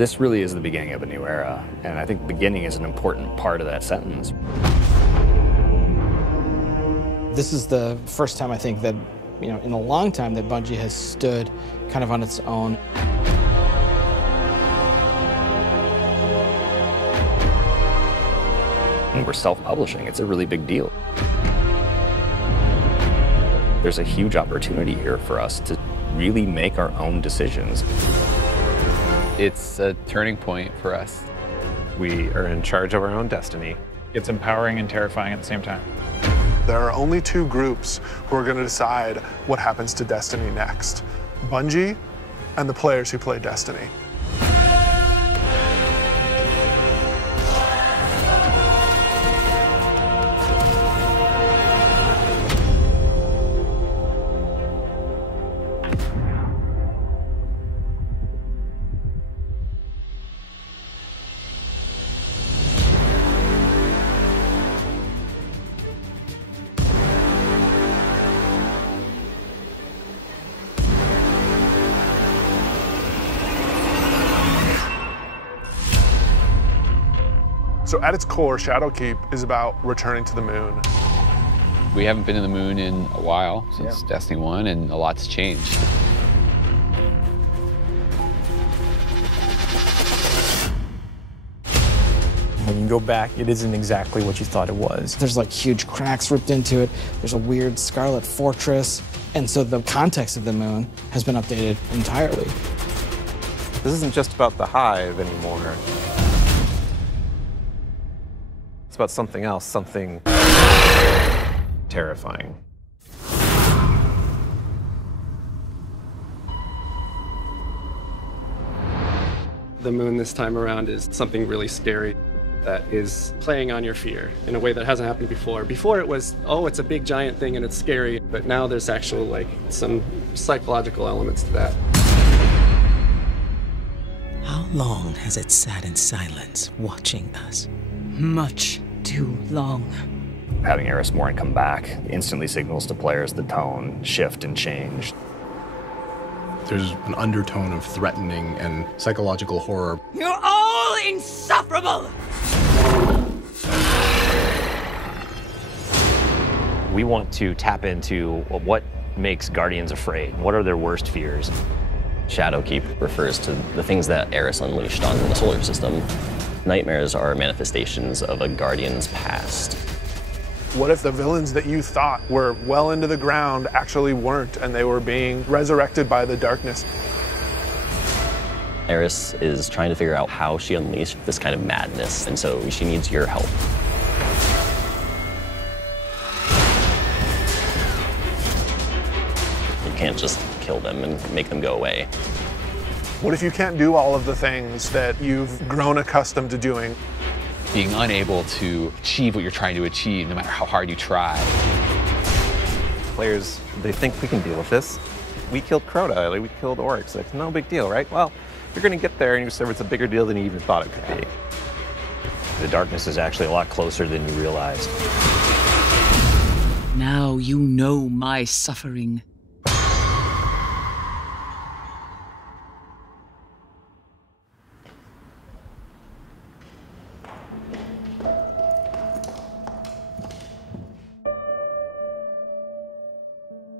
This really is the beginning of a new era, and I think beginning is an important part of that sentence. This is the first time I think that, in a long time that Bungie has stood kind of on its own. And we're self-publishing. It's a really big deal. There's a huge opportunity here for us to really make our own decisions. It's a turning point for us. We are in charge of our own destiny. It's empowering and terrifying at the same time. There are only two groups who are going to decide what happens to Destiny next: Bungie and the players who play Destiny. So at its core, Shadowkeep is about returning to the moon. We haven't been to the moon in a while, since Destiny 1, and a lot's changed. When you go back, it isn't exactly what you thought it was. There's like huge cracks ripped into it. There's a weird scarlet fortress. And so the context of the moon has been updated entirely. This isn't just about the hive anymore. It's about something else, something terrifying. The moon this time around is something really scary that is playing on your fear in a way that hasn't happened before. Before it was, oh, it's a big giant thing and it's scary, but now there's actual, like, some psychological elements to that. How long has it sat in silence, watching us? Much too long. Having Eris Morn come back instantly signals to players the tone shift and change. There's an undertone of threatening and psychological horror. You're all insufferable! We want to tap into what makes Guardians afraid. What are their worst fears? Shadowkeep refers to the things that Eris unleashed on the solar system. Nightmares are manifestations of a Guardian's past. What if the villains that you thought were well into the ground actually weren't, and they were being resurrected by the darkness? Eris is trying to figure out how she unleashed this kind of madness, and so she needs your help. You can't just kill them and make them go away. What if you can't do all of the things that you've grown accustomed to doing? Being unable to achieve what you're trying to achieve, no matter how hard you try. Players, they think we can deal with this. We killed Crota, like we killed Oryx. Like, no big deal, right? Well, you're going to get there and you discover it's a bigger deal than you even thought it could be. The darkness is actually a lot closer than you realized. Now you know my suffering.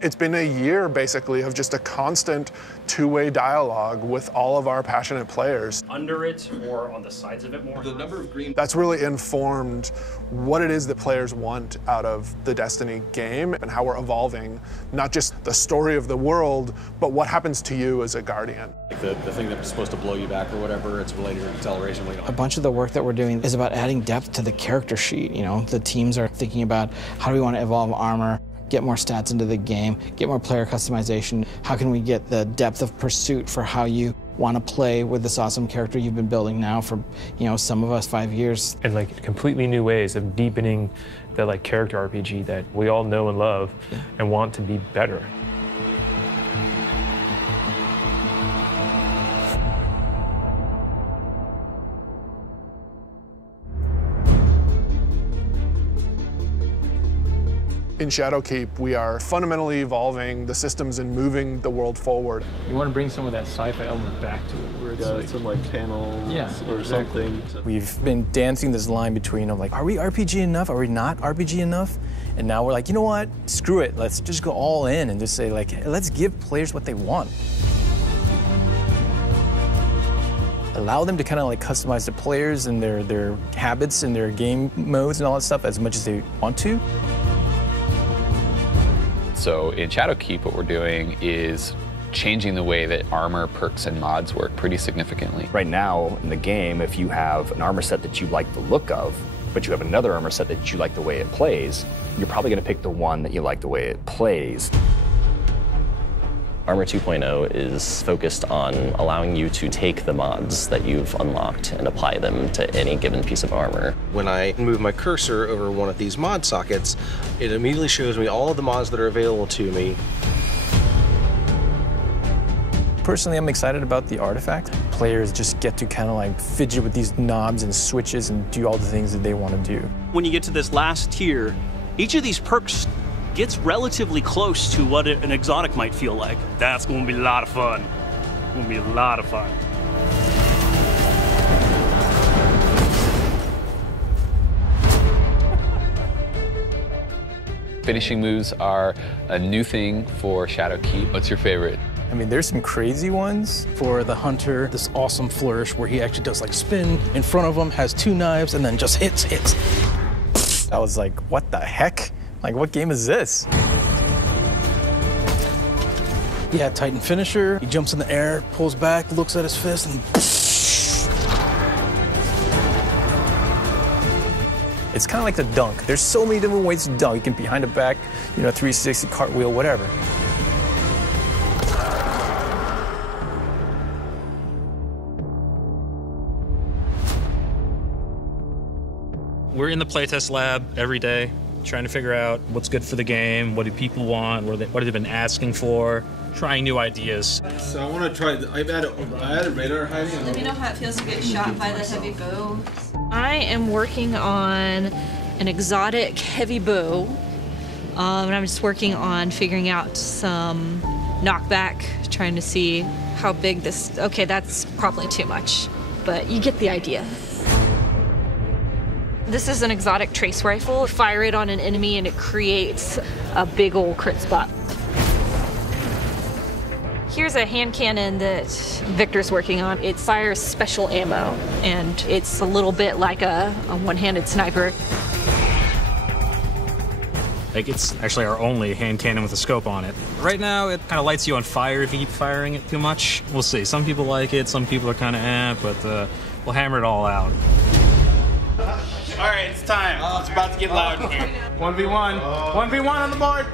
It's been a year, basically, of just a constant two-way dialogue with all of our passionate players. Under it or on the sides of it more? The number of green... That's really informed what it is that players want out of the Destiny game and how we're evolving, not just the story of the world, but what happens to you as a Guardian. Like the thing that was supposed to blow you back or whatever, it's related to acceleration. A bunch of the work that we're doing is about adding depth to the character sheet. The teams are thinking about how do we want to evolve armor, get more stats into the game, get more player customization. How can we get the depth of pursuit for how you want to play with this awesome character you've been building now for, some of us 5 years. And like completely new ways of deepening the like character RPG that we all know and love and want to be better. In Shadowkeep, we are fundamentally evolving the systems and moving the world forward. You want to bring some of that sci-fi element back to it, where it's like some like panels or something. We've been dancing this line between like, are we RPG enough? Are we not RPG enough? And now we're like, you know what? Screw it. Let's just go all in and just say like, hey, let's give players what they want. Allow them to kind of like customize the players and their habits and their game modes and all that stuff as much as they want to. So in Shadowkeep, what we're doing is changing the way that armor, perks, and mods work pretty significantly. Right now in the game, if you have an armor set that you like the look of, but you have another armor set that you like the way it plays, you're probably going to pick the one that you like the way it plays. Armor 2.0 is focused on allowing you to take the mods that you've unlocked and apply them to any given piece of armor. When I move my cursor over one of these mod sockets, it immediately shows me all of the mods that are available to me. Personally, I'm excited about the artifact. Players just get to kind of like fidget with these knobs and switches and do all the things that they want to do. When you get to this last tier, each of these perks gets relatively close to what an exotic might feel like. That's going to be a lot of fun. It's going to be a lot of fun. Finishing moves are a new thing for Shadowkeep. What's your favorite? I mean, there's some crazy ones. For the hunter, this awesome flourish where he actually does like spin in front of him, has two knives, and then just hits. I was like, what the heck? Like, what game is this? Yeah, Titan finisher. He jumps in the air, pulls back, looks at his fist, and it's kind of like the dunk. There's so many different ways to dunk. You can behind the back, 360, cartwheel, whatever. We're in the playtest lab every day, trying to figure out what's good for the game, what do people want, what have they been asking for, trying new ideas. So I want to try, I added radar hiding. Let me know how it feels to get shot by the heavy bow. I am working on an exotic heavy bow, and I'm just working on figuring out some knockback, trying to see how big this, okay, that's probably too much, but you get the idea. This is an exotic trace rifle. Fire it on an enemy and it creates a big old crit spot. Here's a hand cannon that Victor's working on. It fires special ammo, and it's a little bit like a one-handed sniper. Like, it's actually our only hand cannon with a scope on it. Right now, it kind of lights you on fire if you keep firing it too much. We'll see. Some people like it, some people are kind of but we'll hammer it all out. All right, it's time. It's about to get loud in here. 1v1. 1v1 on the board.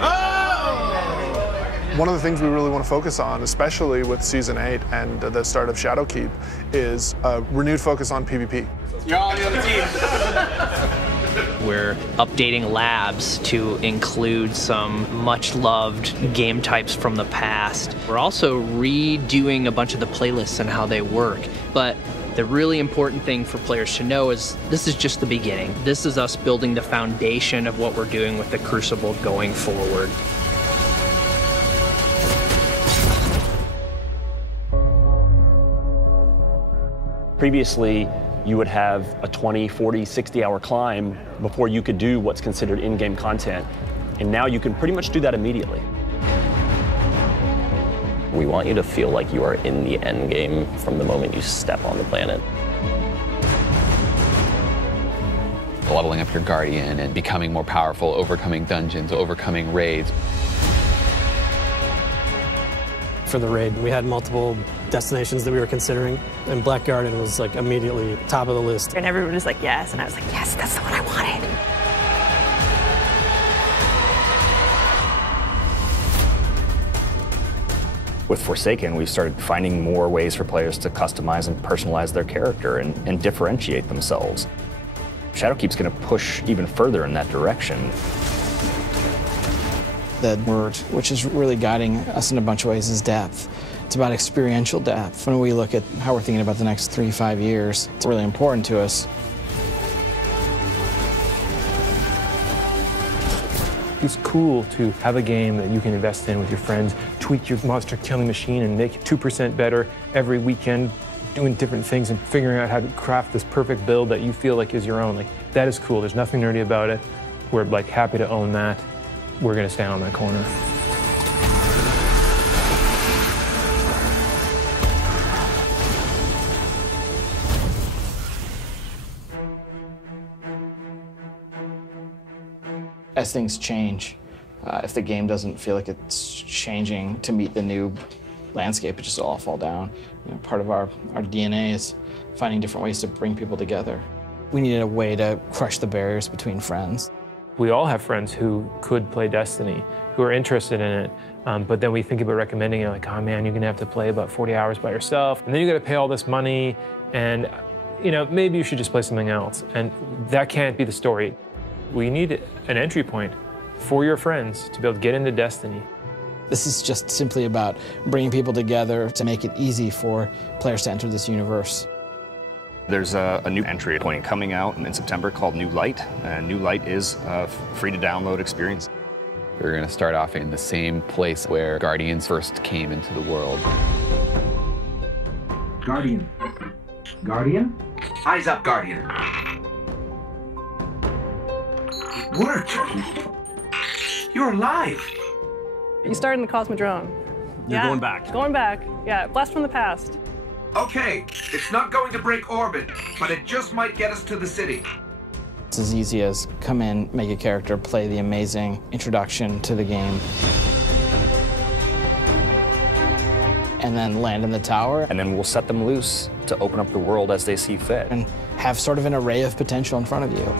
Oh! One of the things we really want to focus on, especially with Season 8 and the start of Shadowkeep, is a renewed focus on PvP. You're all on the other team. We're updating labs to include some much-loved game types from the past. We're also redoing a bunch of the playlists and how they work. But the really important thing for players to know is this is just the beginning. This is us building the foundation of what we're doing with the Crucible going forward. Previously, you would have a 20, 40, 60-hour climb before you could do what's considered in-game content. And now you can pretty much do that immediately. We want you to feel like you are in the end game from the moment you step on the planet. Leveling up your Guardian and becoming more powerful, overcoming dungeons, overcoming raids. For the raid, we had multiple destinations that we were considering, and Black Garden was like immediately top of the list. And everyone was like, yes, and I was like, yes, that's the one I wanted. With Forsaken, we started finding more ways for players to customize and personalize their character and differentiate themselves. Shadowkeep's going to push even further in that direction. The word, which is really guiding us in a bunch of ways, is depth. It's about experiential depth. When we look at how we're thinking about the next 3-5 years, it's really important to us. It's cool to have a game that you can invest in with your friends, tweak your monster killing machine and make it 2% better every weekend, doing different things and figuring out how to craft this perfect build that you feel like is your own. Like, that is cool. There's nothing nerdy about it. We're like happy to own that. We're gonna stand on that corner. As things change, if the game doesn't feel like it's changing to meet the new landscape, it just all fall down. You know, part of our DNA is finding different ways to bring people together. We needed a way to crush the barriers between friends. We all have friends who could play Destiny, who are interested in it, but then we think about recommending it, like, oh man, you're gonna have to play about 40 hours by yourself, and then you gotta pay all this money, and you know, maybe you should just play something else. And that can't be the story. We need an entry point for your friends to be able to get into Destiny. This is just simply about bringing people together to make it easy for players to enter this universe. There's a new entry point coming out in September called New Light, and New Light is a free-to-download experience. We're going to start off in the same place where Guardians first came into the world. Guardian. Guardian? Eyes up, Guardian. It worked. You're alive. You started in the Cosmodrome. You're going back. Going back. Yeah, blast from the past. Okay, it's not going to break orbit, but it just might get us to the city. It's as easy as come in, make a character, play the amazing introduction to the game, and then land in the tower. And then we'll set them loose to open up the world as they see fit. And have sort of an array of potential in front of you.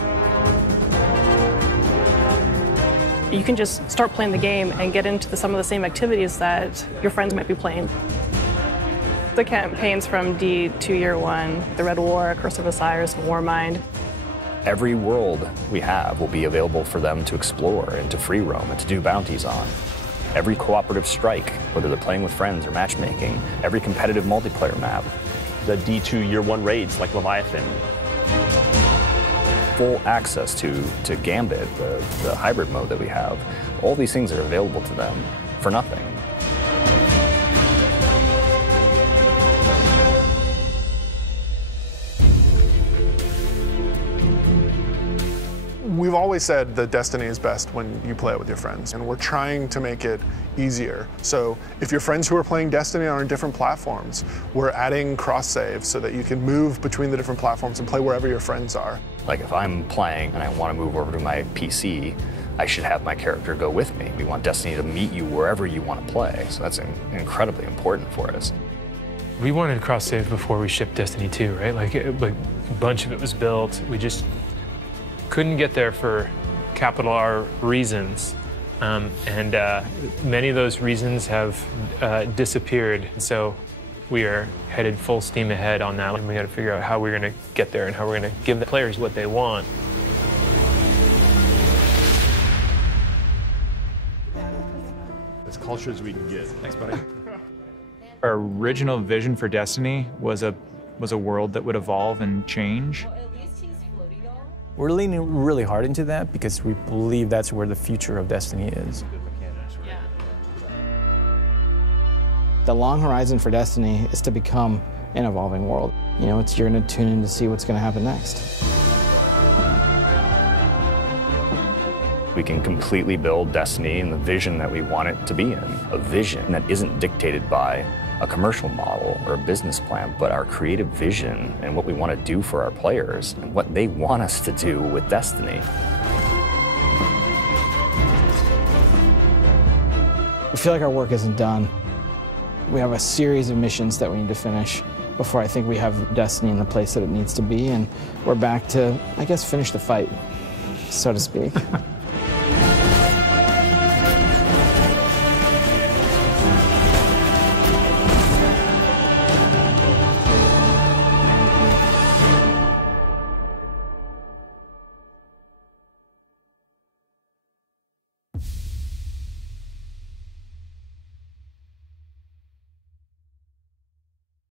You can just start playing the game and get into some of the same activities that your friends might be playing. The campaigns from D to Year 1, the Red War, Curse of Osiris, Warmind. Every world we have will be available for them to explore and to free roam and to do bounties on. Every cooperative strike, whether they're playing with friends or matchmaking, every competitive multiplayer map. The D2 Year 1 raids like Leviathan. Full access to Gambit, the hybrid mode that we have. All these things are available to them for nothing. We've always said that Destiny is best when you play it with your friends, and we're trying to make it easier. So if your friends who are playing Destiny are on different platforms, we're adding cross-save so that you can move between the different platforms and play wherever your friends are. Like if I'm playing and I want to move over to my PC, I should have my character go with me. We want Destiny to meet you wherever you want to play, so that's incredibly important for us. We wanted cross-save before we shipped Destiny 2, right? Like a bunch of it was built. We just couldn't get there for capital R reasons. And many of those reasons have disappeared. So we are headed full steam ahead on that. And we got to figure out how we're going to get there and how we're going to give the players what they want. As culture as we can get. Thanks, buddy. Our original vision for Destiny was a world that would evolve and change. We're leaning really hard into that because we believe that's where the future of Destiny is. The long horizon for Destiny is to become an evolving world. You know, you're going to tune in to see what's going to happen next. We can completely build Destiny in the vision that we want it to be in. A vision that isn't dictated by a commercial model or a business plan, but our creative vision and what we want to do for our players and what they want us to do with Destiny. We feel like our work isn't done. We have a series of missions that we need to finish before I think we have Destiny in the place that it needs to be, and we're back to, I guess, finish the fight, so to speak.